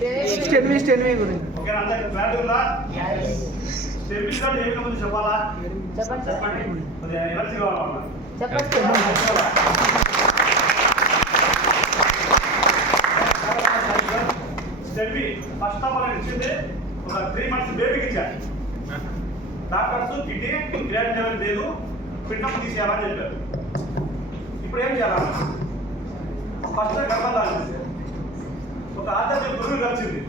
స్టెన్వి గురించి. ఓకే అంతా క్లారిటీ ఉందా? స్టెన్వి అంటే ఏమి గురించి చెప్పాలా? చెప్పండి. అది ఎనర్జీ కావాలన్నా స్టెన్వి ఫస్ట్ ఆఫ్ ఆల్ ఇచ్చింది ఒక 3 months బేబీకి ఇచ్చారు. డాక్టర్స్ కిడ్నీ క్రియాటిన్ లెవెల్ లేదు, పిండం తీసేయాలని చెప్పారు. ఇప్పుడు ఏం చేయాలి? ఫస్ట్ గర్భధారణ ఒక ఆధ్యాత్మిక గురువు కలిసింది.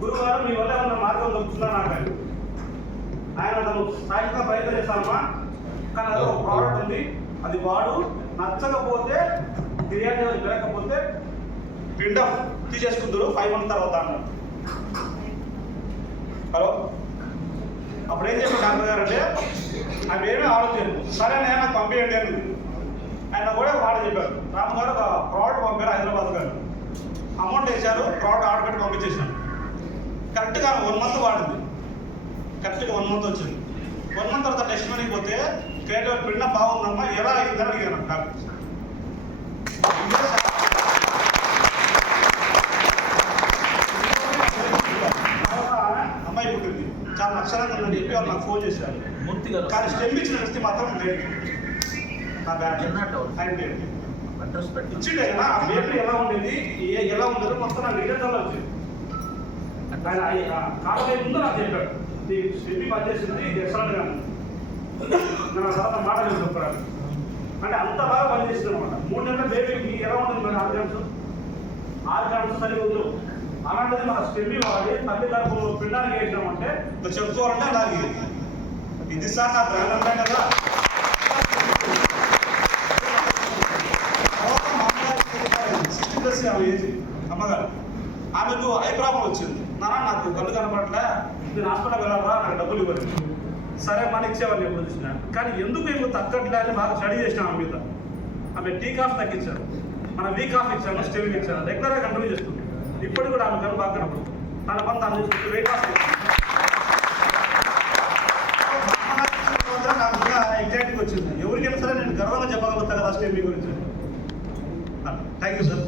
గురువు గారు మీ వల్ల ఏమన్నా మార్గం దొరుకుతుందా నాకు? ఆయన తను సాయంత్రం ప్రయత్నం చేస్తానమ్మా, కానీ అది ఒక ప్రోడక్ట్ ఉంది, అది వాడు నచ్చకపోతే క్రియాటిన్ పెరగకపోతే పిండం తీసేసుకుందరు 5 months తర్వాత అన్నారు. హలో, అప్పుడు ఏం చెప్పారు డాక్టర్ గారు అంటే అవి ఏమీ ఆలోచించదు. సరే నేను నాకు పంపించండి అని ఆయన కూడా వాడు చెప్పారు. రాము గారు ఒక ప్రోడక్ట్ పంపారు హైదరాబాద్ గారు, అమౌంట్ వేశారు, ప్రోడక్ట్ ఆర్డర్ పెట్టి పంపించేసాను. కరెక్ట్గా 1 month వాడింది, కరెక్ట్గా 1 month వచ్చింది. 1 month తర్వాత టెస్ట్ మనకి పోతే క్రియేటివ్ పిండం బాగుందమ్మా, ఎలా అయిందని అడిగాను డాక్టర్. అమ్మాయి పుట్టింది, చాలా అక్షరంగా ఉందని చెప్పి వాళ్ళు నాకు ఫోన్ చేశారు. కానీ స్టెమ్ ఇచ్చిన వ్యక్తి మాత్రం లేదు. నా బ్యాగ్ ఇచ్చిండే కదా, ఆ బేబీ ఎలా ఉండేది ఎలా ఉండేది మొత్తం నాకు రిటర్న్లో వచ్చింది. ఆయన కాకపోతే ముందు నాకు చెప్పాడు, ఈ స్టెమ్ పనిచేసింది, ఇది ఎక్సలెంట్గా ఉంది. నేను ఆ తర్వాత మాట చెప్పాను అంటే అంత బాగా పనిచేసింది అనమాట. 3 నెలల బేబీకి ఎలా ఉంటుంది మరి ఆర్గాన్స్ సరిగా ఉంది. అలాంటిది మన స్టెమ్ వాడి తల్లి తరపులో పిండానికి వేసినామంటే చెప్పుకోవాలంటే అలాగే ఇది సార్ నా బ్రాండ్ ఉంటాయి కదా. అమ్మగారు ఆమెకు ఐ ప్రాబ్లం వచ్చింది. నాకు కళ్ళు కనపడలే, నేను హాస్పిటల్ వెళ్ళాలా, నాకు డబ్బులు ఇవ్వలేదు. సరే మన ఇచ్చేవాళ్ళు ఎప్పుడు చూసినా, కానీ ఎందుకు ఏమో తగ్గట్లే అని బాగా స్టడీ చేసినాం ఆమె మీద. ఆమె టీ కాఫ్ తగ్గించారు, మన వీక్ ఆఫ్ ఇచ్చాను, స్టెమ్ ఇచ్చాను, రెగ్యులర్గా కంటిన్యూ చేస్తుంది. ఇప్పుడు కూడా ఆమె కను బాగా కనపడుతుంది, తన పని తను చూసుకుంటూ వెయిట్ లాస్ నాకు ఎగ్జాక్ట్గా వచ్చింది. ఎవరికైనా సరే నేను గర్వంగా చెప్పగలుగుతాను కదా స్టెమ్ గురించి. Thank you sir.